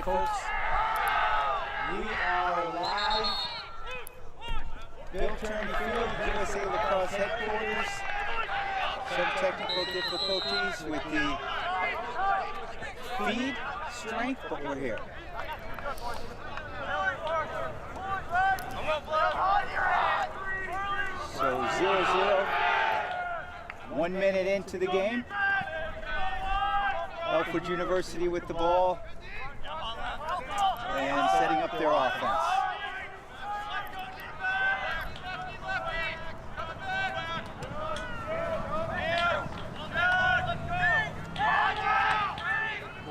right, folks. We are live. Bill Turney Field, USA Lacrosse headquarters. Some technical difficulties with the feed strength, but we're here. So 0-0. 1 minute into the game. Alfred University with the ball and setting up their offense.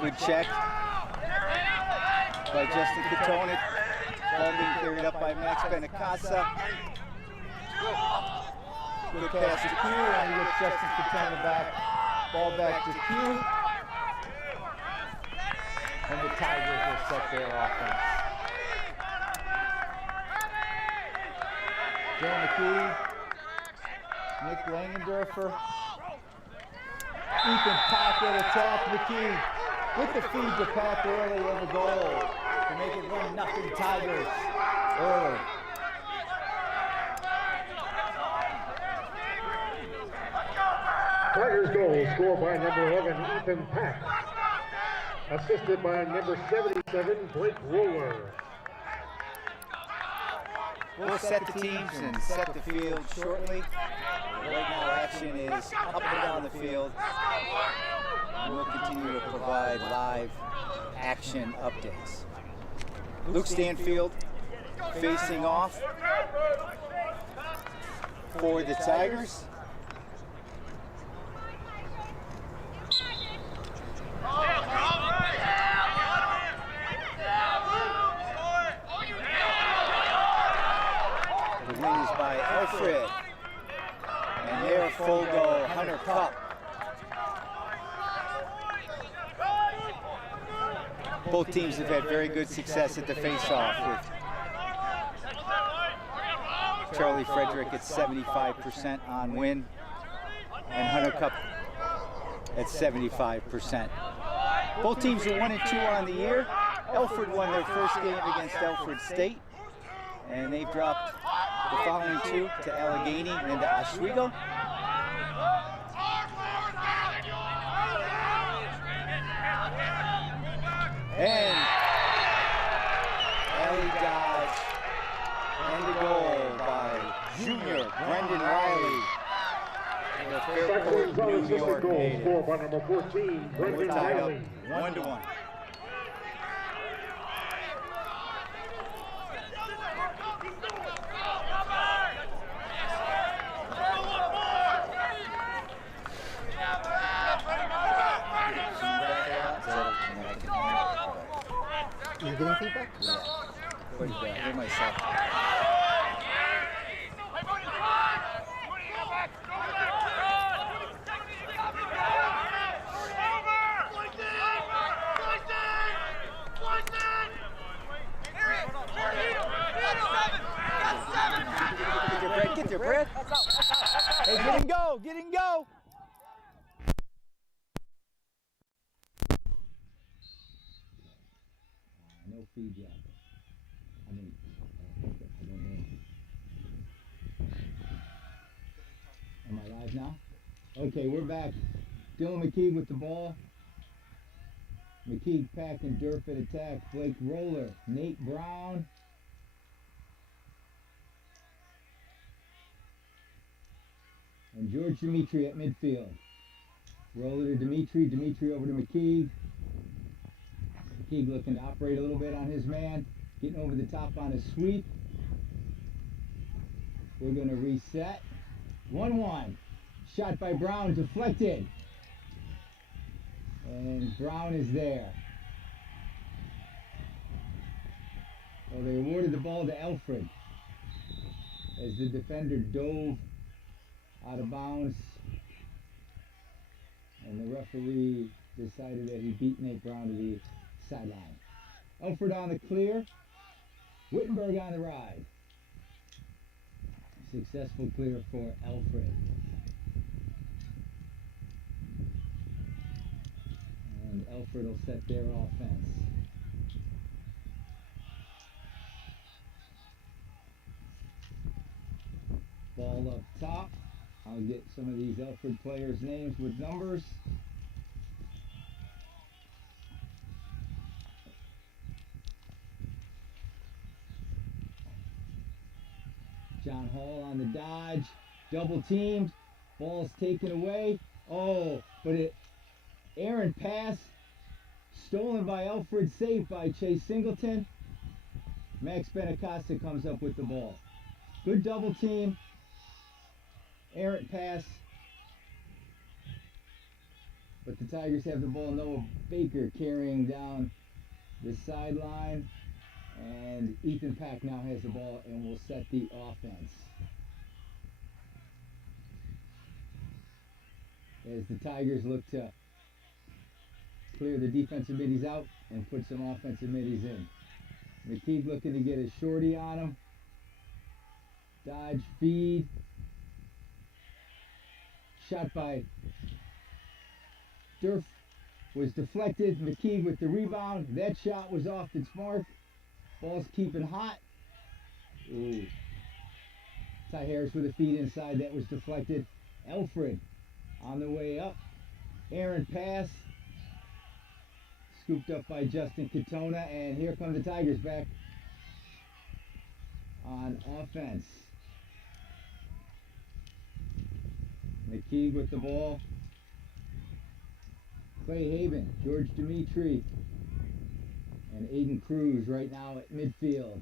Good check by Justin Katonik. Ball being carried up by Max Benacasa. Good pass to Q, and he gets Justin Katonik back. Ball back to Q. And the Tigers will set their offense. Joe McKee, Nick Langendorfer, Ethan Pack will attack McKee with the feed to Pack early in the goal to make it 1-0 Tigers early. Tigers goal scored by number 11, Ethan Pack. Assisted by number 77, Blake Roller. We'll set the teams and set the field shortly. Right now action is up and down the field. And we'll continue to provide live action updates. Luke Stanfield facing off for the Tigers. The win is by Alfred. And their full goal, Hunter Cup. Both teams have had very good success at the face-off, with Charlie Frederick at 75% on win and Hunter Cup at 75%. Both teams are 1-2 on the year. Alfred won their first game against Alfred State, and they've dropped the following two to Allegheny and to Oswego. And Ellie Dodge and the goal by junior Brendan Riley. The Fairport, New York native. Scored by number 14, Brendan Riley. 1-1. You getting feedback? Yeah. Pretty bad. I hear myself. Get there, Brett. Hey, get and go. Get and go. No feed yet. I mean, I don't know. Am I live now? Okay, we're back. Dylan McKee with the ball. McKee, Pack, and Durf at attack. Blake Roller, Nate Brown. And George Dimitri at midfield. Roller to Dimitri, Dimitri over to McKee. McKee looking to operate a little bit on his man, getting over the top on a sweep. We're going to reset. 1-1. Shot by Brown, deflected. And Brown is there. Well, they awarded the ball to Alfred as the defender dove out of bounds, and the referee decided that he beat Nate Brown to the sideline. Alfred on the clear, Wittenberg on the ride. Successful clear for Alfred. And Alfred will set their offense. I'll get some of these Alfred players' names with numbers. John Hall on the dodge, double teamed, ball's taken away. Oh, but it errant pass, stolen by Alfred, saved by Chase Singleton. Max Benacosta comes up with the ball. Good double team, errant pass, but the Tigers have the ball. Noah Baker carrying down the sideline, and Ethan Pack now has the ball and will set the offense. As the Tigers look to clear the defensive middies out and put some offensive middies in. McKeague looking to get a shorty on him. Dodge, feed. Shot by Durf was deflected. McKeague with the rebound. That shot was off its mark. Ball's keeping hot. Ooh. Ty Harris with a feed inside. That was deflected. Alfred on the way up. Errant pass. Scooped up by Justin Katona. And here come the Tigers back on offense. McKeague with the ball. Clay Haven, George Dimitri, and Aiden Cruz right now at midfield.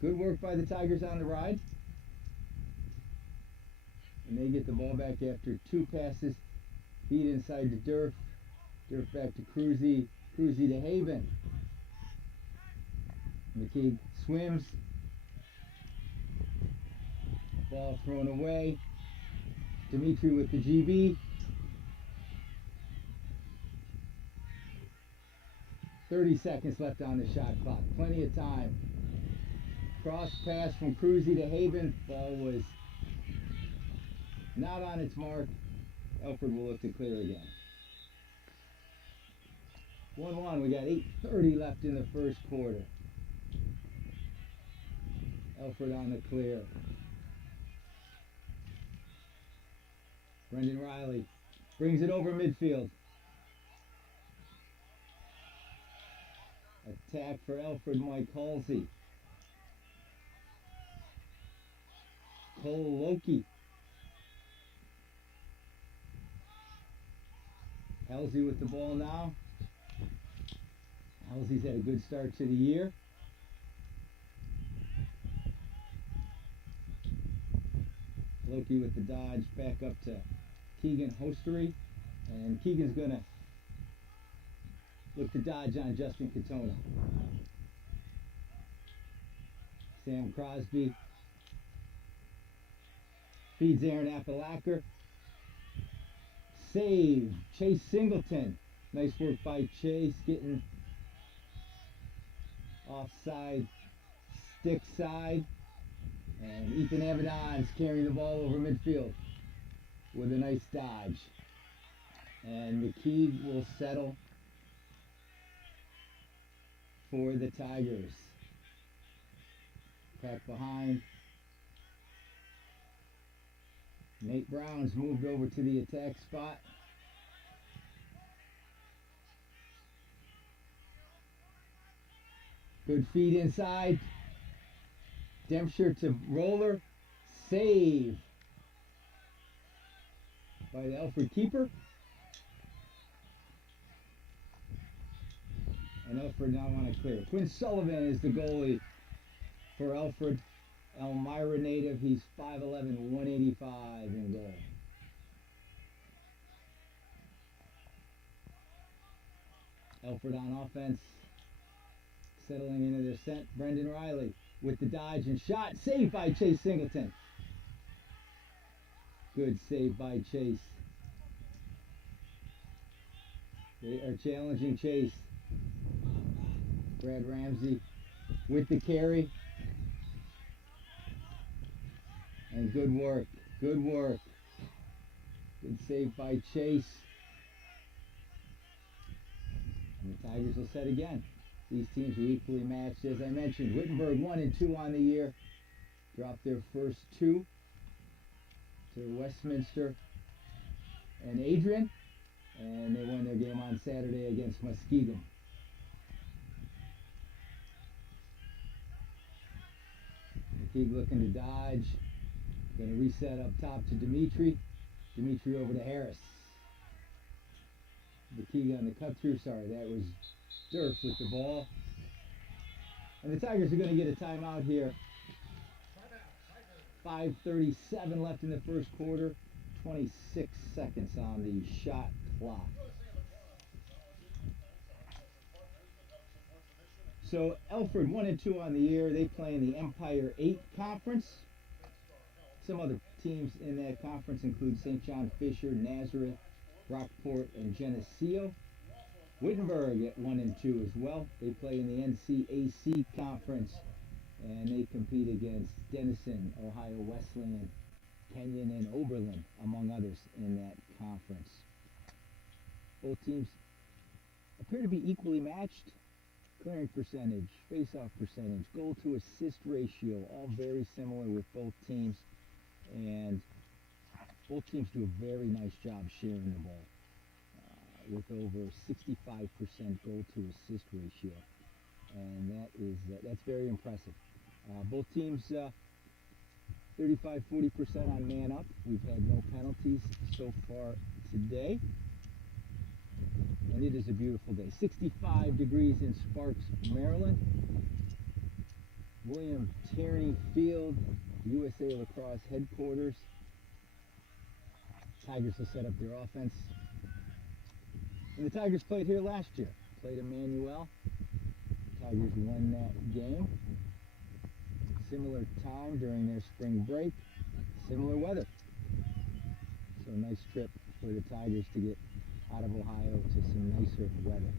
Good work by the Tigers on the ride. And they get the ball back after two passes. Feed inside to Durf. Durf back to Cruzy. Cruzy to Haven. McKeague swims. Ball thrown away. Dimitri with the GB. 30 seconds left on the shot clock. Plenty of time. Cross pass from Cruzy to Haven. Ball was not on its mark. Alfred will look to clear again. 1-1. We got 8:30 left in the first quarter. Alfred on the clear. Brendan Riley brings it over midfield. Attack for Alfred, Mike Halsey. Cole Loki. Halsey with the ball now. Halsey's had a good start to the year. Loki with the dodge back up to Keegan Hostery. And Keegan's going to look to dodge on Justin Katona. Sam Crosby feeds Aaron Appalacher. Save. Chase Singleton. Nice work by Chase getting offside, stick side. And Ethan Avedon's carrying the ball over midfield with a nice dodge. And McKeague will settle for the Tigers. Back behind. Nate Brown's moved over to the attack spot. Good feed inside. Dempster to Roller. Save by the Alfred keeper. And Alfred now want to clear. Quinn Sullivan is the goalie for Alfred. Elmira native. He's 5'11", 185 in goal. Alfred on offense. Settling into their set. Brendan Riley with the dodge and shot. Saved by Chase Singleton. Good save by Chase. They are challenging Chase. Brad Ramsey with the carry. And good work. Good work. Good save by Chase. And the Tigers will set again. These teams are equally matched. As I mentioned, Wittenberg 1-2 on the year. Dropped their first two. to Westminster and Adrian, and they won their game on Saturday against Muskegon. McKeague looking to dodge. Going to reset up top to Dimitri. Dimitri over to Harris. McKeague on the cut through. Sorry, that was Durf with the ball. And the Tigers are going to get a timeout here. 5:37 left in the first quarter. 26 seconds on the shot clock. So Alfred 1-2 on the year. They play in the Empire 8 Conference. Some other teams in that conference include St. John Fisher, Nazareth, Rockport, and Geneseo. Wittenberg at 1-2 as well. They play in the NCAC Conference, and they compete against Denison, Ohio Wesleyan, Kenyon, and Oberlin, among others in that conference. Both teams appear to be equally matched. Clearing percentage, face-off percentage, goal-to-assist ratio, all very similar with both teams. And both teams do a very nice job sharing the ball, with over 65% goal-to-assist ratio, and that's very impressive. Both teams 35-40% on man up. We've had no penalties so far today, and it is a beautiful day. 65 degrees in Sparks, Maryland. William Tierney Field, USA Lacrosse headquarters. Tigers will set up their offense. And the Tigers played here last year. Played Emmanuel. Tigers won that game. Similar time during their spring break. Similar weather. So a nice trip for the Tigers to get out of Ohio to some nicer weather.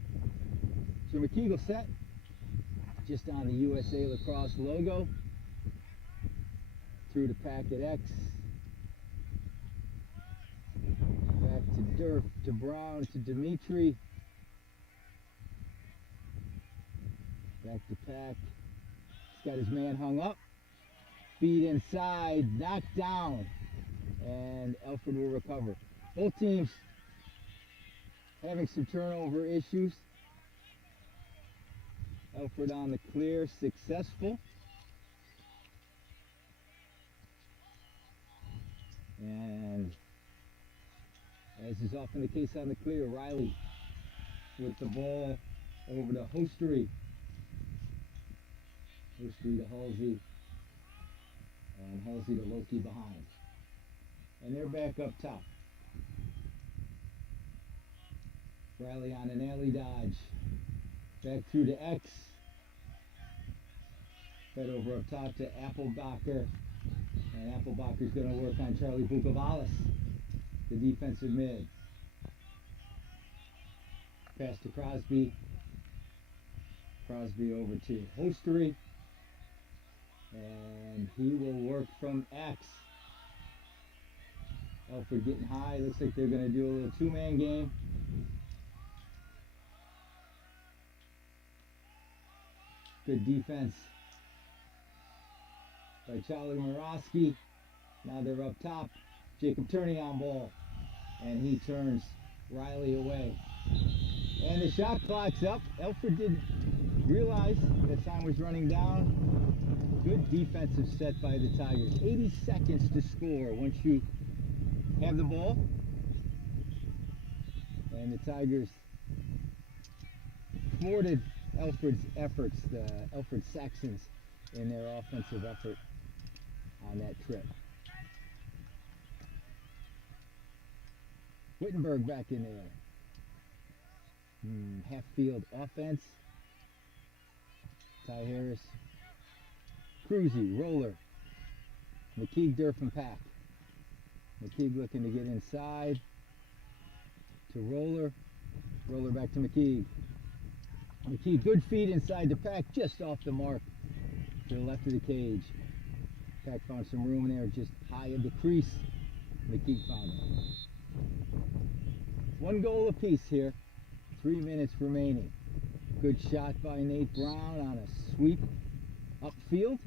So McKeague will set. Just on the USA Lacrosse logo. Through to Packet X. Back to Durf, to Brown, to Dimitri. Back to Pack. He's got his man hung up. Feed inside, knocked down. And Alfred will recover. Both teams having some turnover issues. Alfred on the clear, successful. And as is often the case on the clear, Riley with the ball over to Hostery. Hostery to Halsey. And Halsey to Loki behind. And they're back up top. Riley on an alley dodge. Back through to X. Fed over up top to Applebacher. And Applebacher's going to work on Charlie Bukavalis, the defensive mid. Pass to Crosby. Crosby over to Hostery. And he will work from X. Alfred getting high. Looks like they're going to do a little two-man game. Good defense by Charlie Morosky. Now they're up top. Jacob Turney on ball. And he turns Riley away. And the shot clock's up. Alfred did realize that time was running down. Good defensive set by the Tigers. 80 seconds to score once you have the ball. And the Tigers thwarted Alfred's efforts, the Alfred Saxons, in their offensive effort on that trip. Wittenberg back in there. Half field offense. Ty Harris. Cruzy, Roller. McKeague, Durf, and Pack. McKeague looking to get inside to Roller. Roller back to McKeague. McKeague, good feed inside to Pack, just off the mark to the left of the cage. Pack found some room there, just high of the crease. McKeague found it. One goal apiece here. 3 minutes remaining. Good shot by Nate Brown on a sweep upfield,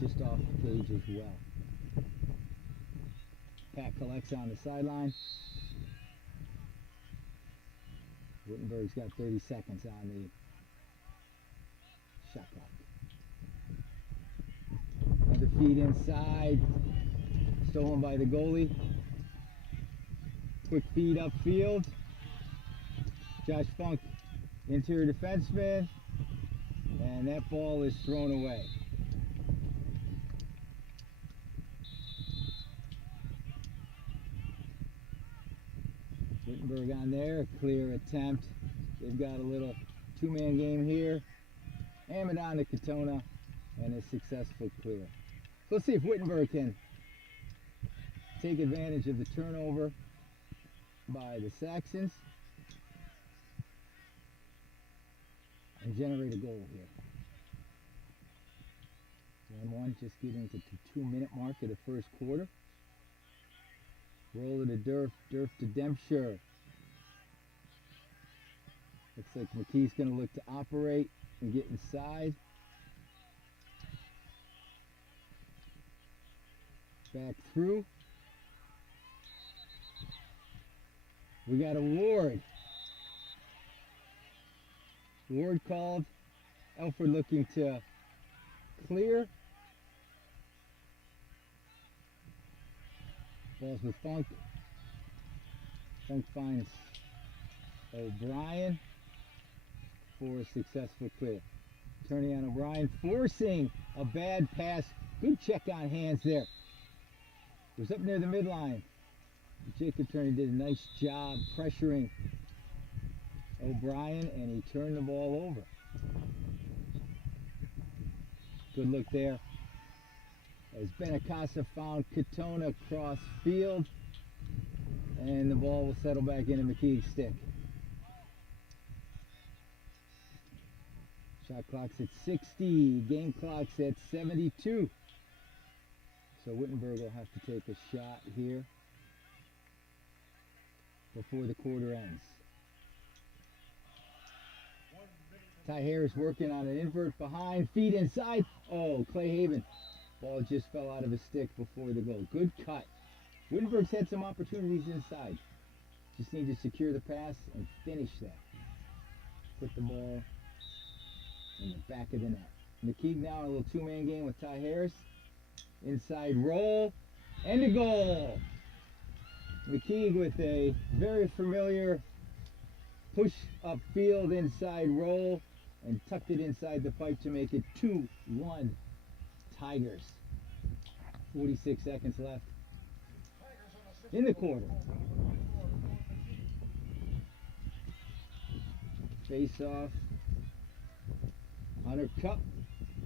just off the cage as well. Pat collects on the sideline. Wittenberg's got 30 seconds on the shot clock. Another feed inside. Stolen by the goalie. Quick feed upfield. Josh Funk, interior defenseman. And that ball is thrown away. Wittenberg on there, a clear attempt. They've got a little two-man game here. Hammered on to Katona and a successful clear. So let's see if Wittenberg can take advantage of the turnover by the Saxons and generate a goal here. 1-1, just getting to the 2-minute mark of the first quarter. Roll to Durf, Durf to Dempscher. Looks like McKee's going to look to operate and get inside. Back through. We got a Ward. Ward called. Alfred looking to clear. Balls with Funk. Funk finds O'Brien for a successful clear. Turning on O'Brien, forcing a bad pass. Good check on hands there. It was up near the midline. Jacob Turney did a nice job pressuring O'Brien, and he turned the ball over. Good look there. As Benacasa found Katona cross field, and the ball will settle back into McKee's stick. Shot clock's at 60, game clock's at 72. So Wittenberg will have to take a shot here before the quarter ends. Ty Harris working on an invert behind, feed inside. Oh, Clay Haven. Ball just fell out of his stick before the goal. Good cut. Wittenberg's had some opportunities inside. Just need to secure the pass and finish that. Put the ball in the back of the net. McKee now in a little two-man game with Ty Harris. Inside roll and a goal. McKee with a very familiar push upfield inside roll and tucked it inside the pipe to make it 2-1 Tigers. 46 seconds left in the quarter. Face off. Hunter Cup,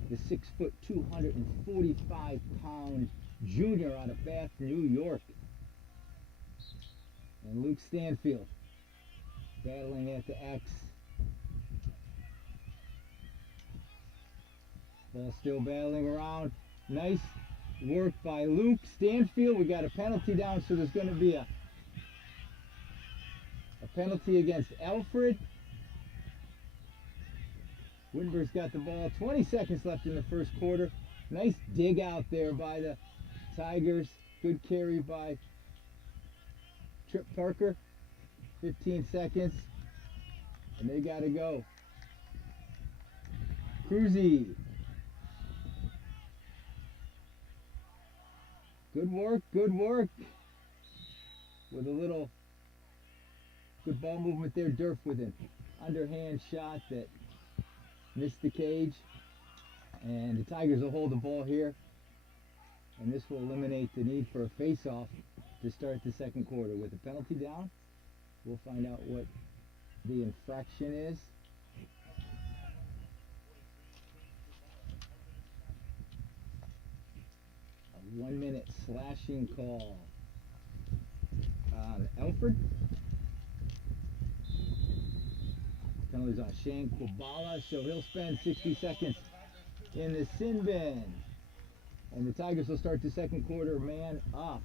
the 6', 245-pound junior out of Bath, New York. And Luke Stanfield battling at the X. Ball still battling around. Nice work by Luke Stanfield. We got a penalty down, so there's going to be a penalty against Alfred. Wittenberg's got the ball. 20 seconds left in the first quarter. Nice dig out there by the Tigers. Good carry by Trip Parker. 15 seconds. And they got to go. Cruzy. Good work, good work. With a little good ball movement there. Durf with an underhand shot that missed the cage. And the Tigers will hold the ball here. And this will eliminate the need for a face-off to start the second quarter. With the penalty down, we'll find out what the infraction is. A 1-minute slashing call on Alfred. Penalties on Shane Quabala, so he'll spend 60 seconds in the sin bin. And the Tigers will start the second quarter man up.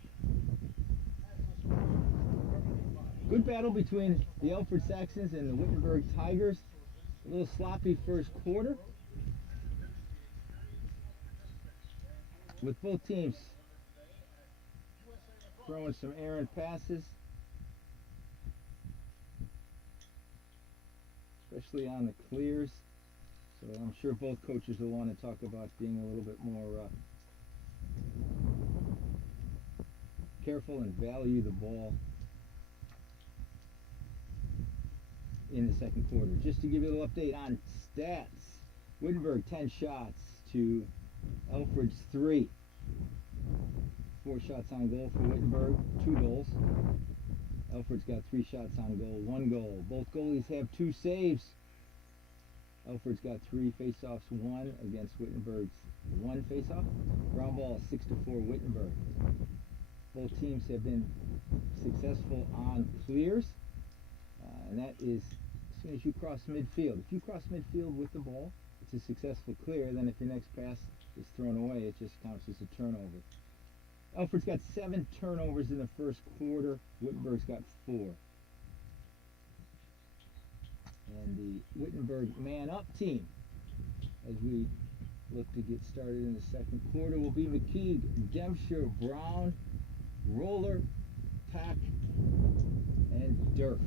Good battle between the Alfred Saxons and the Wittenberg Tigers. A little sloppy first quarter, with both teams throwing some errant passes, especially on the clears. So I'm sure both coaches will want to talk about being a little bit more careful and value the ball in the second quarter. Just to give you a little update on stats, Wittenberg 10 shots to Alfred's 3. 4 shots on goal for Wittenberg, 2 goals. Alfred's got 3 shots on goal, 1 goal. Both goalies have 2 saves. Alfred's got 3 face-offs, 1 against Wittenberg's 1 face-off. Ground ball 6-4 Wittenberg. Both teams have been successful on clears, and that is as soon as you cross midfield. If you cross midfield with the ball, it's a successful clear. Then if your next pass is thrown away, it just counts as a turnover. Alfred's got 7 turnovers in the first quarter. Wittenberg's got 4. And the Wittenberg man-up team, as we look to get started in the second quarter, will be McKeague, Dempster, Brown, Roller, Pack, and Durf.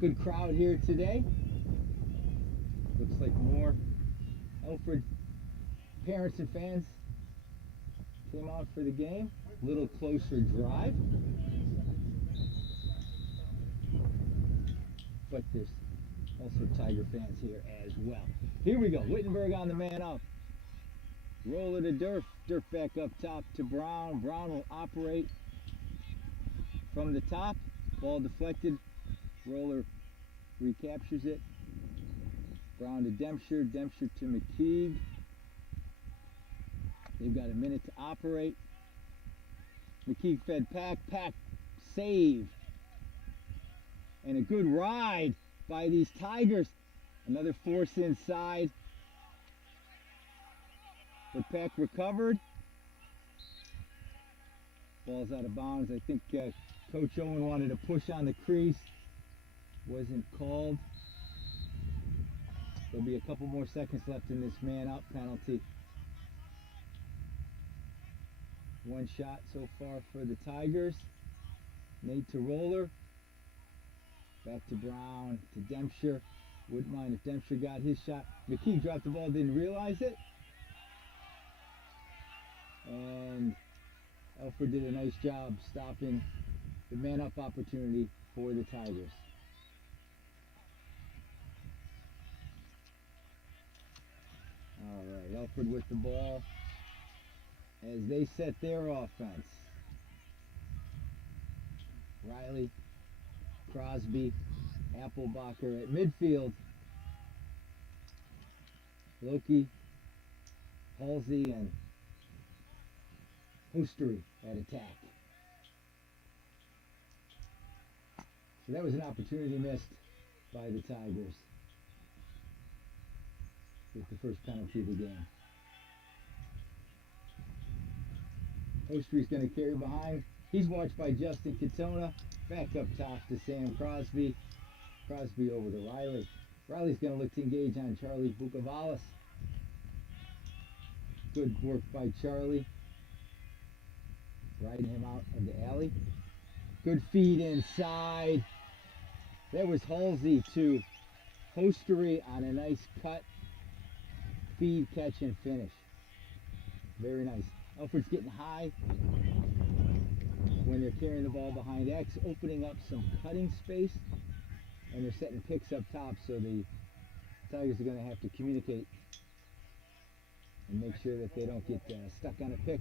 Good crowd here today. Looks like more Alfred parents and fans came out for the game. Little closer drive, but there's also Tiger fans here as well. Here we go. Wittenberg on the man up. Roller to Durf. Durf back up top to Brown. Brown will operate from the top. Ball deflected. Roller recaptures it. Brown to Dempster. Dempster to McKeague. They've got a minute to operate. McKeague fed Pack. Pack save. And a good ride by these Tigers. Another force inside. But Pack recovered. Ball's out of bounds. I think Coach Owen wanted to push on the crease. Wasn't called. There'll be a couple more seconds left in this man-up penalty. 1 shot so far for the Tigers. Nate to Roller. Back to Brown, to Dempster. Wouldn't mind if Dempster got his shot. McKeague dropped the ball, didn't realize it. And Alfred did a nice job stopping the man-up opportunity for the Tigers. All right, Alfred with the ball as they set their offense. Riley, Crosby, Applebacher at midfield. Loki, Halsey, and Hostery at attack. So that was an opportunity missed by the Tigers with the first penalty of the game. Hostery's going to carry behind. He's watched by Justin Katona. Back up top to Sam Crosby. Crosby over to Riley. Riley's going to look to engage on Charlie Bukavalis. Good work by Charlie. Riding him out of the alley. Good feed inside. That was Halsey to Hostery on a nice cut. Feed, catch, and finish. Very nice. Alfred's getting high when they're carrying the ball behind X, opening up some cutting space, and they're setting picks up top, so the Tigers are going to have to communicate and make sure that they don't get stuck on a pick.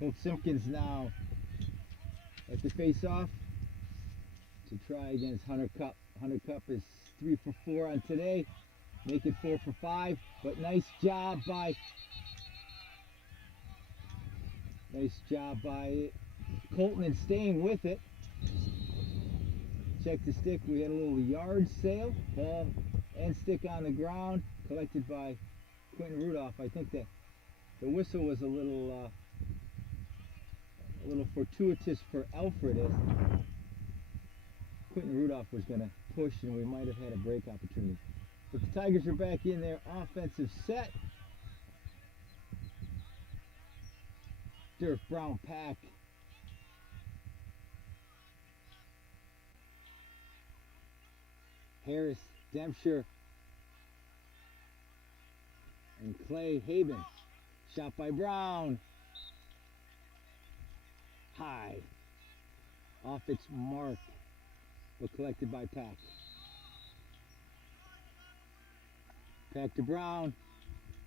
Colt Simpkins now at the face-off to try against Hunter Cup. Hunter Cup is 3 for 4 on today. Make it 4 for 5, but nice job by Colton and staying with it. Check the stick. We had a little yard sale. Ball and stick on the ground, collected by Quentin Rudolph. I think that the whistle was a little fortuitous for Alfred as Quentin Rudolph was going to push and we might have had a break opportunity. But the Tigers are back in their offensive set. Durf, Brown, Pack. Harris, Dempscher, and Clay Haben. Shot by Brown. High. Off its mark, but collected by Pack. Pack to Brown.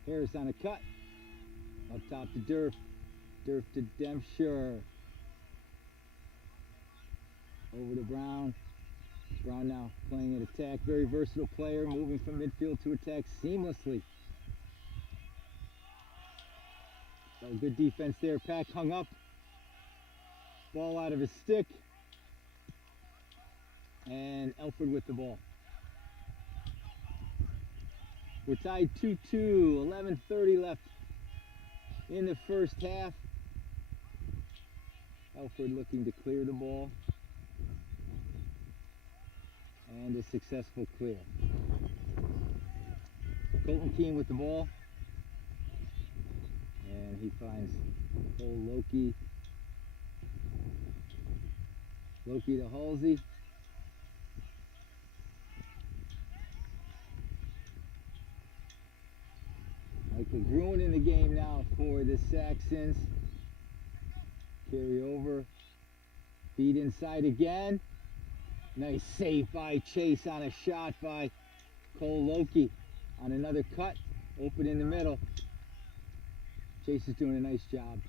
Harris on a cut. Up top to Durf. Durf to Dempscher. Over to Brown. Brown now playing an attack. Very versatile player, moving from midfield to attack seamlessly. Oh, good defense there. Pack hung up. Ball out of his stick. And Alfred with the ball. We're tied 2-2. 11:30 left in the first half. Alfred looking to clear the ball. And a successful clear. Colton Keene with the ball. And he finds Cole Loki. Loki to Halsey. Michael Gruen in the game now for the Saxons. Carry over. Feed inside again. Nice save by Chase on a shot by Cole Loki. On another cut. Open in the middle. Chase is doing a nice job.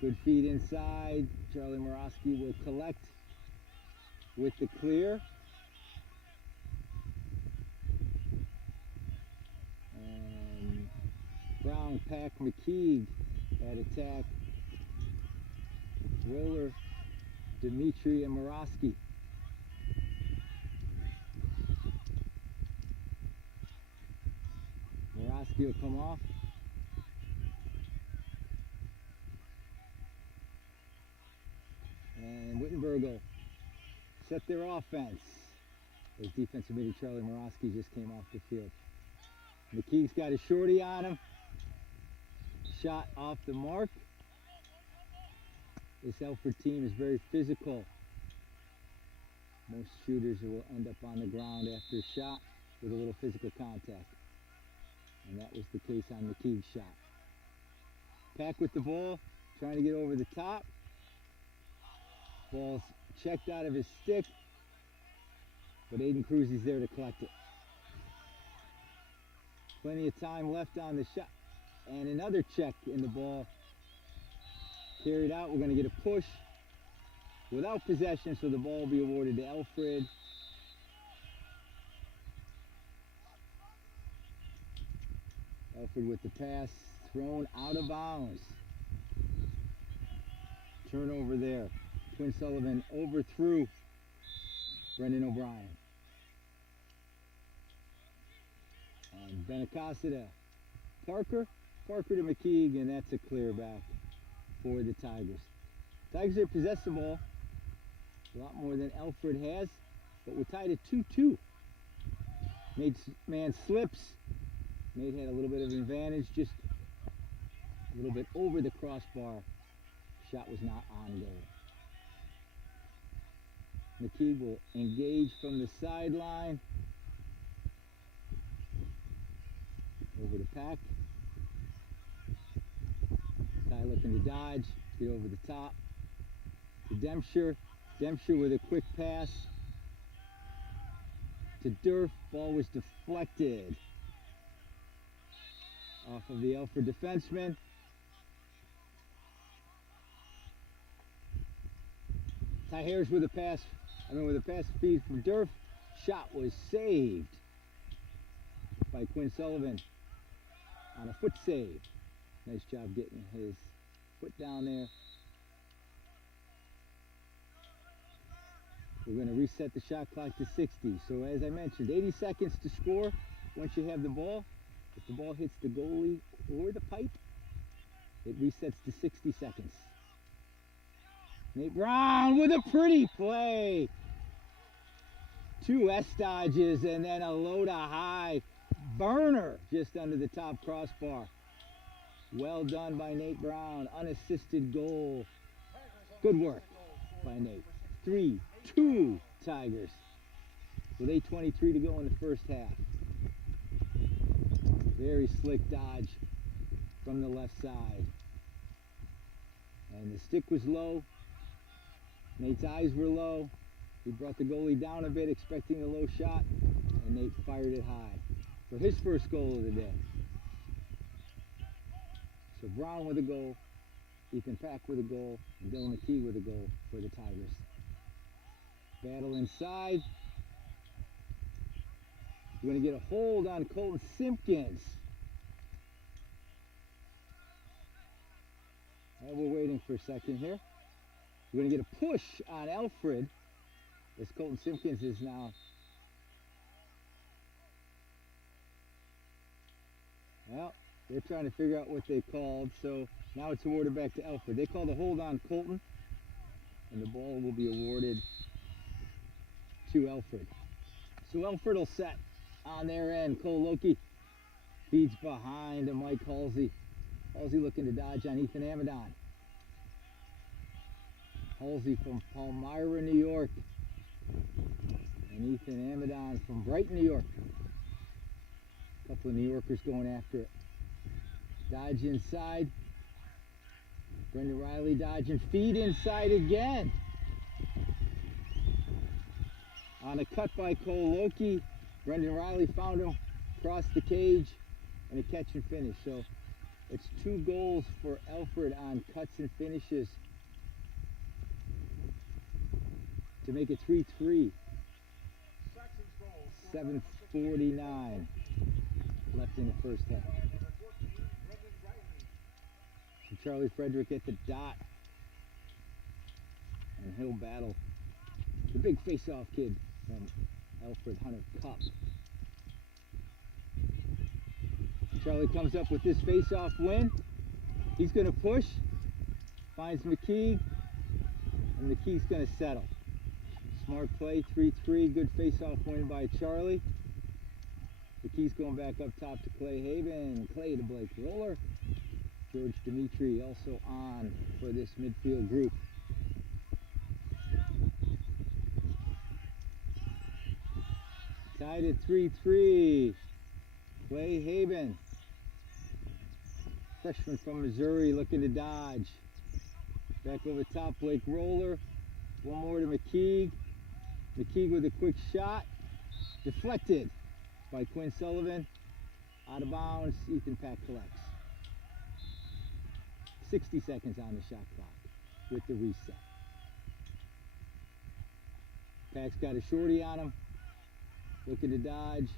Good feed inside. Charlie Morosky will collect with the clear. And Brown, Pack, McKeague at attack. Roller, Dimitri, and Morosky. Morosky will come off. And Wittenberg will set their offense. As defensive mid Charlie Morosky just came off the field. McKee's got a shorty on him. Shot off the mark. This Alfred team is very physical. Most shooters will end up on the ground after a shot with a little physical contact. And that was the case on McKee's shot. Pack with the ball, trying to get over the top. Ball's checked out of his stick, but Aiden Cruzy's there to collect it. Plenty of time left on the shot. And another check in the ball. Carried out. We're going to get a push without possession, so the ball will be awarded to Alfred. Alfred with the pass, thrown out of bounds. Turnover there. Quinn Sullivan overthrew Brendan O'Brien. And Benacasa to Parker. Parker to McKeague, and that's a clear back for the Tigers. Tigers have possessed the ball a lot more than Alfred has, but we're tied at 2-2. Man slips. Nate had a little bit of an advantage, just a little bit over the crossbar. Shot was not on goal. McKeague will engage from the sideline. Over to Pack. Ty looking to dodge, get over the top. To Dempscher. Dempscher with a quick pass. To Durf. Ball was deflected off of the Alfred defenseman. Ty Harris with a pass feed from Durf. Shot was saved by Quinn Sullivan on a foot save. Nice job getting his foot down there. We're going to reset the shot clock to 60. So as I mentioned, 80 seconds to score once you have the ball. If the ball hits the goalie or the pipe, it resets to 60 seconds. Nate Brown with a pretty play. 2 S dodges and then a low to high burner just under the top crossbar. Well done by Nate Brown. Unassisted goal. Good work by Nate. 3-2 Tigers with 8:23 to go in the first half. Very slick dodge from the left side. And the stick was low. Nate's eyes were low. He brought the goalie down a bit, expecting a low shot, and Nate fired it high for his first goal of the day. So Brown with a goal, Ethan Pack with a goal, and Dylan McKee with a goal for the Tigers. Battle inside. We're going to get a hold on Colton Simpkins. And we're waiting for a second here. We're going to get a push on Alfred as Colton Simpkins is now. Well, they're trying to figure out what they called, so now it's awarded back to Alfred. They called a hold on Colton, and the ball will be awarded to Alfred. So Alfred will set on their end. Cole Loki feeds behind to Mike Halsey. Halsey looking to dodge on Ethan Amadon. Halsey from Palmyra, New York. And Ethan Amadon from Brighton, New York. A couple of New Yorkers going after it. Dodge inside. Brendan Riley dodging. Feed inside again. On a cut by Cole Loki. Brendan Riley found him across the cage and a catch and finish. So it's 2 goals for Alfred on cuts and finishes to make it 3-3. 7:49 left in the first half. So Charlie Frederick at the dot, and he'll battle the big face-off kid from Alfred, Hunter Cup. Charlie comes up with this face-off win. He's going to push, finds McKee, and McKee's going to settle. Smart play, 3-3, good face-off win by Charlie. McKee's going back up top to Clay Haven. Clay to Blake Roller. George Dimitri also on for this midfield group. Tied at 3-3. Clay Haven. Freshman from Missouri looking to dodge. Back over top, Blake Roller. One more to McKeague. McKeague with a quick shot. Deflected by Quinn Sullivan. Out of bounds, Ethan Pack collects. 60 seconds on the shot clock with the reset. Pack's got a shorty on him. Looking to dodge.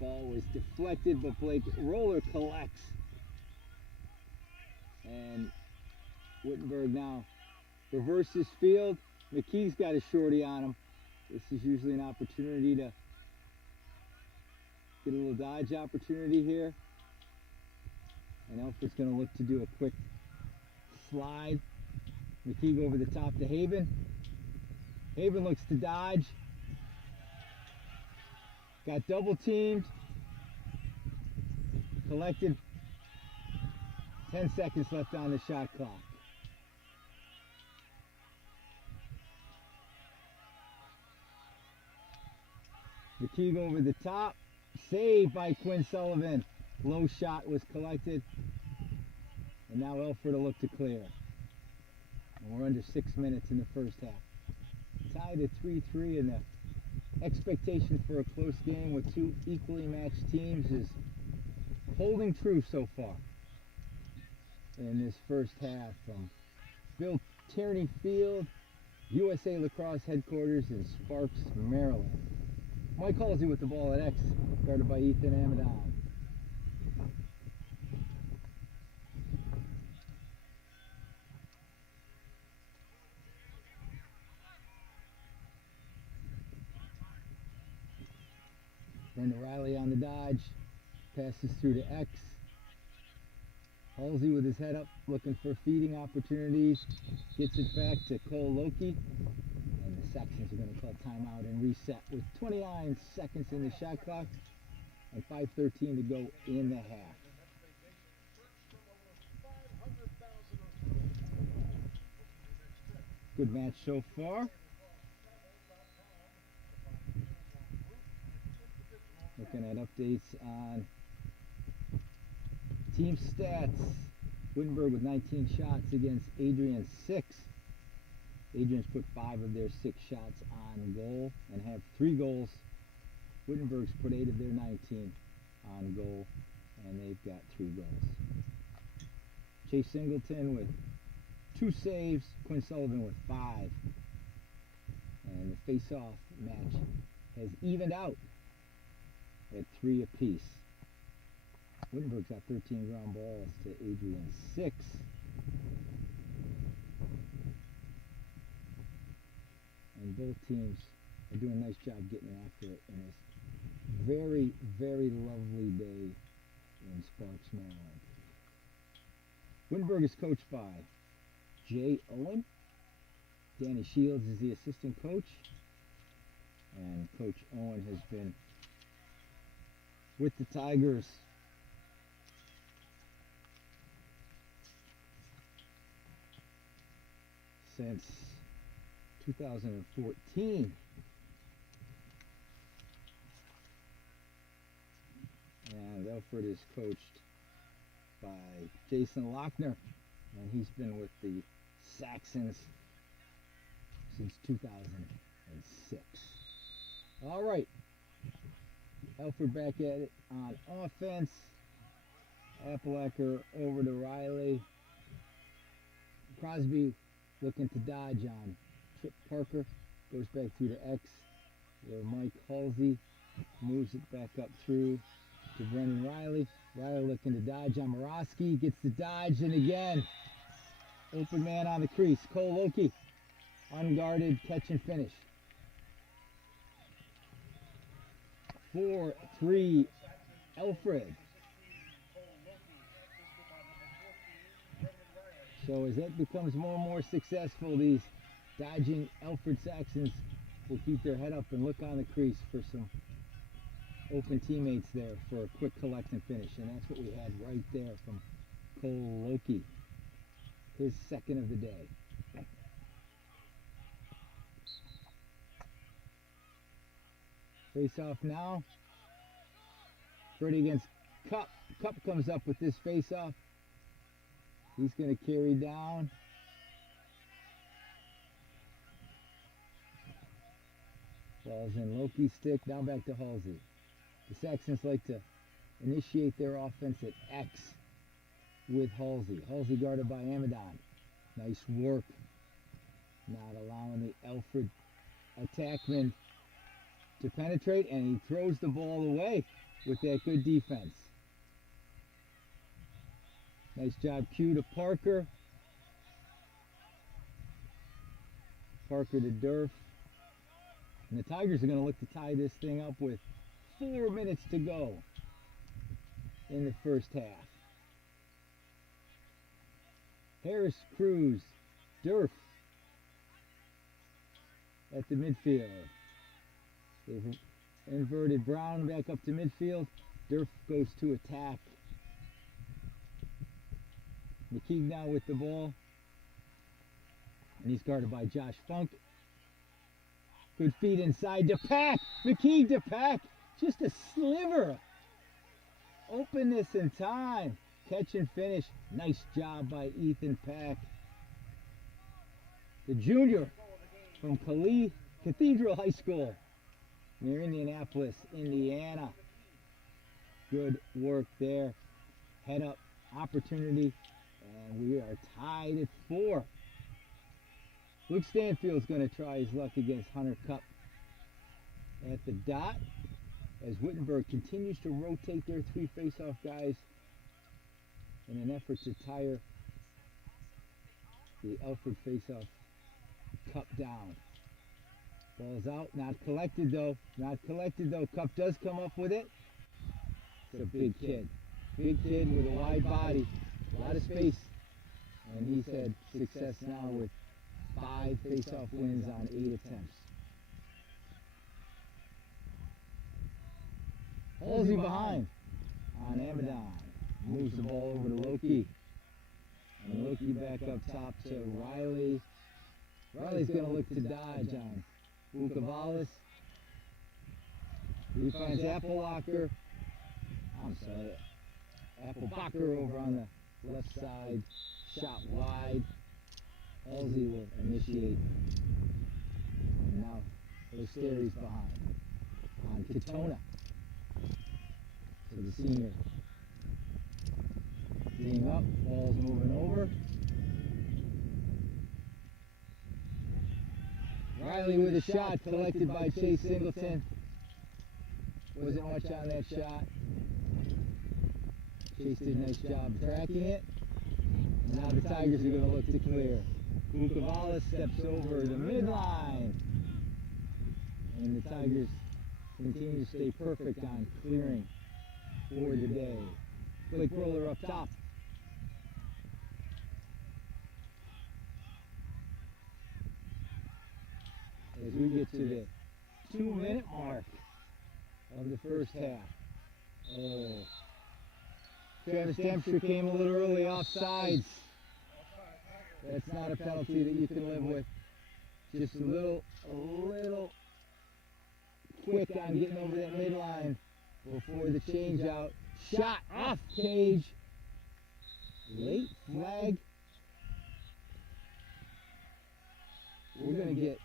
Ball was deflected, but Blake Roller collects. And Wittenberg now reverses field. McKee's got a shorty on him. This is usually an opportunity to get a little dodge opportunity here. And Alfred's going to look to do a quick slide. McKee over the top to Haven. Haven looks to dodge. Got double teamed. Collected. 10 seconds left on the shot clock. McKeague over the top. Saved by Quinn Sullivan. Low shot was collected. And now Alfred will look to clear. And we're under 6 minutes in the first half. Tied at 3-3, and the expectation for a close game with 2 equally matched teams is holding true so far in this first half from Bill Tierney Field, USA Lacrosse headquarters in Sparks, Maryland. Mike Halsey with the ball at X, guarded by Ethan Amadon. Brendan Riley on the dodge, passes through to X. Halsey with his head up, looking for feeding opportunities. Gets it back to Cole Loki. And the Saxons are going to call timeout and reset with 29 seconds in the shot clock and 5:13 to go in the half. Good match so far. Looking at updates on team stats. Wittenberg with 19 shots against Adrian's 6. Adrian's put 5 of their 6 shots on goal and have 3 goals. Wittenberg's put 8 of their 19 on goal and they've got 3 goals. Chase Singleton with 2 saves, Quinn Sullivan with 5. And the face-off match has evened out at 3 apiece. Wittenberg's got 13 ground balls to Adrian's 6. And both teams are doing a nice job getting after it in this very, very lovely day in Sparks, Maryland. Wittenberg is coached by Jay Owen. Danny Shields is the assistant coach. And Coach Owen has been with the Tigers since 2014. And Alfred is coached by Jason Lochner, and he's been with the Saxons since 2006. All right, Alfred back at it on offense. Appalacher over to Riley. Crosby looking to dodge on Trip Parker. Goes back through to X. Where Mike Halsey moves it back up through to Brendan Riley. Riley looking to dodge on Morosky. Gets the dodge, and again, open man on the crease. Cole Loki, unguarded, catch and finish. 4-3 Alfred. So as that becomes more and more successful, these dodging Alfred Saxons will keep their head up and look on the crease for some open teammates there for a quick collect and finish. And that's what we had right there from Cole Loki. His second of the day. Face off now. Freddie against Cup. Cup comes up with this face off. He's going to carry down. Balls in Loki's stick. Down back to Halsey. The Saxons like to initiate their offense at X with Halsey. Halsey guarded by Amadon. Nice work. Not allowing the Alfred attackman to penetrate, and he throws the ball away with that good defense. Nice job, Q to Parker. Parker to Durf. And the Tigers are going to look to tie this thing up with 4 minutes to go in the first half. Harris, Cruz, Durf at the midfield. They've inverted Brown back up to midfield. Durf goes to attack. McKeague now with the ball. And he's guarded by Josh Funk. Good feed inside to Pack. McKeague to Pack. Just a sliver. Openness and time. Catch and finish. Nice job by Ethan Pack. The junior from Cathedral High School near Indianapolis, Indiana. Good work there. Head up opportunity. And we are tied at 4. Luke Stanfield's going to try his luck against Hunter Cup at the dot as Wittenberg continues to rotate their 3 face-off guys in an effort to tire the Alfred face-off Cup down. Ball's out, not collected though. Not collected though. Cup does come up with it. It's a big kid. Big kid with a wide body. A lot of space. And he's had success now with 5 face-off wins on 8 attempts. Halsey behind on Amadon. Moves the ball over to Loki. And Loki back up top to Riley. Riley's going to look to dodge on Bukavalis. He finds Applebacher. I'm sorry. Applebacher over on the left side. Shot wide. Halsey will initiate. And now Osteri's behind. On Katona. So the senior. Being up. Ball's moving over. Riley with a shot collected by Chase Singleton. Wasn't much on that shot. Chase did a nice job tracking it. Now the Tigers are going to look to clear. Bukavalis steps over the midline. And the Tigers continue to stay perfect on clearing for the day. Quick roller up top. As we get to the 2-minute mark of the first half. Oh. Travis Dempster came a little early offsides. That's not a penalty that you can live with. Just a little quick on getting over that midline before the change out. Shot off cage. Late flag. We're going to get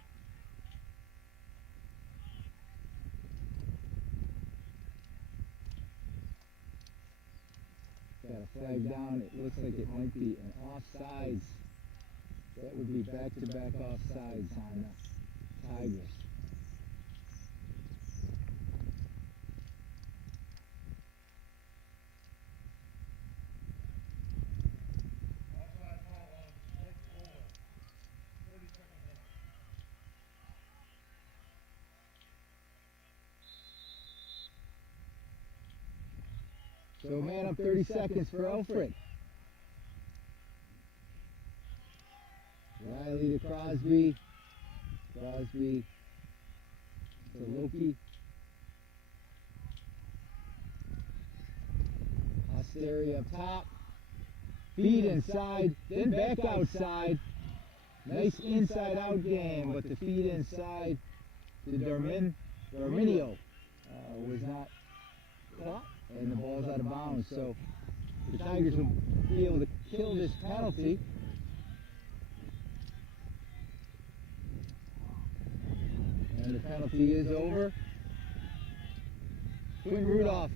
got a flag down. It looks like it might be an offsides. That would be back-to-back offsides on the Tigers. So man up 30 seconds for Alfred. Riley to Crosby. Crosby to Loki. Osteri up top. Feed inside, then back outside. Nice inside-out game, but the feed inside to Darminio was not caught. And the ball's out of bounds, so the Tigers will be able to kill this penalty. And the penalty is over. Quinn Rudolph,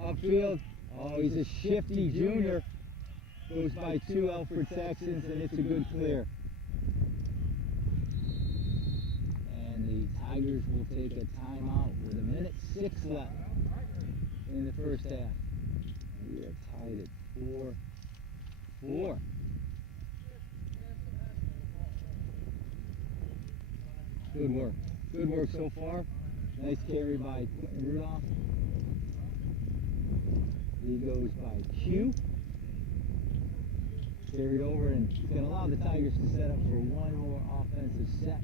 upfield. Oh, he's a shifty junior. Goes by 2 Alfred Saxons, and it's a good clear. And the Tigers will take a timeout with 1:06 left in the first half. We are tied at 4-4. Good work. Good work so far. Nice carry by Quentin Rudolph. He goes by Q. Carried over, and he's going to allow the Tigers to set up for one more offensive set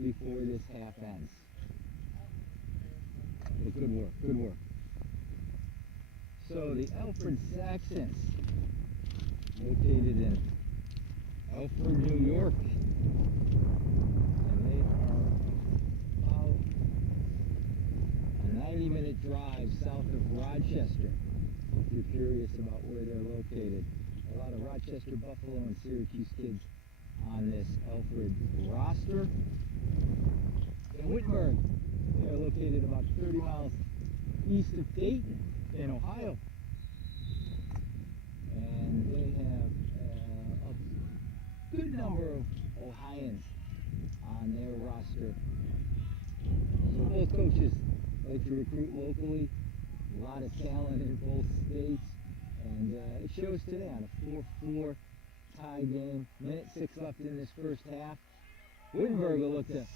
before this half ends. But good work. Good work. So the Alfred Saxons, located in Alfred, New York, and they are about a 90-minute drive south of Rochester, if you're curious about where they're located. A lot of Rochester, Buffalo, and Syracuse kids on this Alfred roster. In Wittenberg, they are located about 30 miles east of Dayton in Ohio, and they have a good number of Ohioans on their roster. So both coaches like to recruit locally, a lot of talent in both states, and it shows today on a 4-4 tie game. 1:06 left in this first half. Wittenberg will look to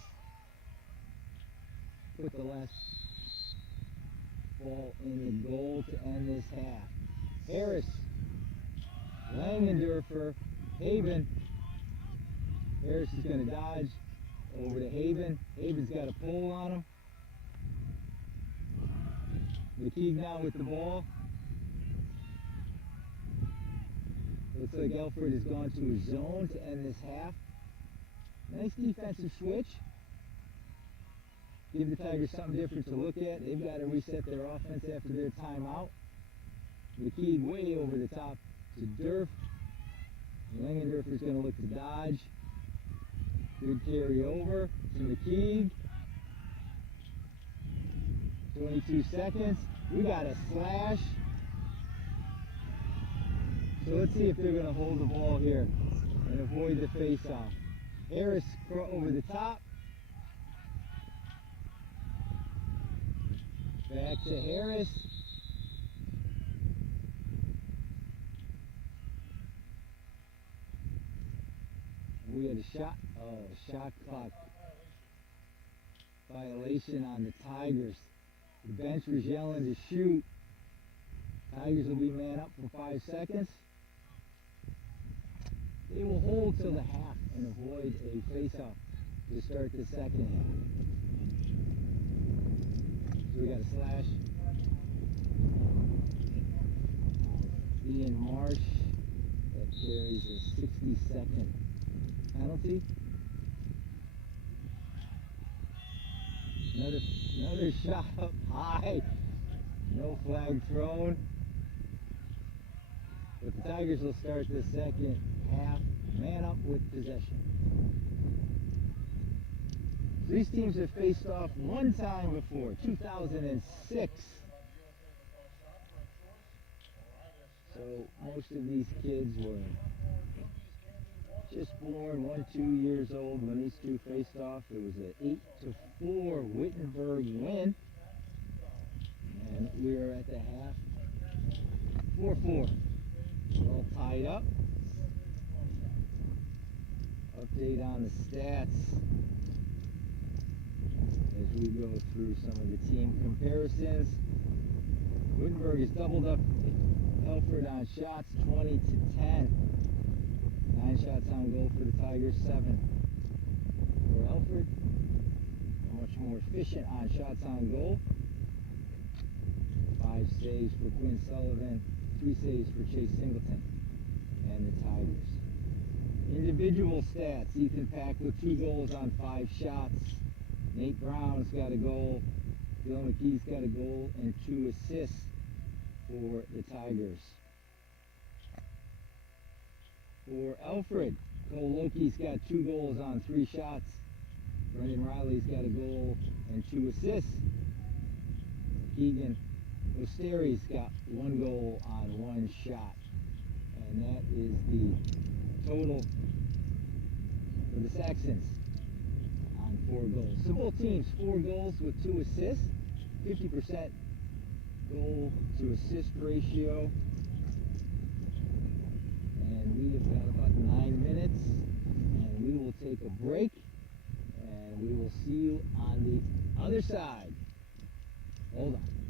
put the last ball in the goal to end this half. Harris Langendorfer, Haven. Harris is going to dodge over to Haven. Haven's got a pole on him. McKeague now with the ball. Looks like Alfred has gone to a zone to end this half. Nice defensive switch. Give the Tigers something different to look at. They've got to reset their offense after their timeout. McKeague way over the top to Durf. Langendorfer's going to look to dodge. Good carry over to McKeague. 22 seconds. We got a slash. So let's see if they're going to hold the ball here and avoid the face-off. Harris over the top. Back to Harris. We had a shot clock violation on the Tigers. The bench was yelling to shoot. Tigers will be man up for 5 seconds. They will hold till the half and avoid a face-off to start the second half. So we got a slash. Ian Marsh, that carries a 60-second penalty. Another shot up high. No flag thrown. But the Tigers will start the second half man up with possession. These teams have faced off one time before, 2006. So most of these kids were just born 1-2 years old when these two faced off. It was an 8-4 Wittenberg win. And we are at the half 4-4. All tied up. Update on the stats as we go through some of the team comparisons. Wittenberg has doubled up Alfred on shots, 20-10. 9 shots on goal for the Tigers, 7 for Alfred. Much more efficient on shots on goal. 5 saves for Quinn Sullivan, 3 saves for Chase Singleton and the Tigers. Individual stats, Ethan Pack with 2 goals on 5 shots. Nate Brown's got a goal. Dylan McKee's got a goal and 2 assists for the Tigers. For Alfred, Cole Loki's got 2 goals on 3 shots. Brendan Riley's got a goal and 2 assists. Keegan Osteri's got 1 goal on 1 shot. And that is the total for the Saxons on 4 goals. So both teams 4 goals with 2 assists, 50% goal to assist ratio. And we have got about 9 minutes, and we will take a break, and we will see you on the other side. Hold on.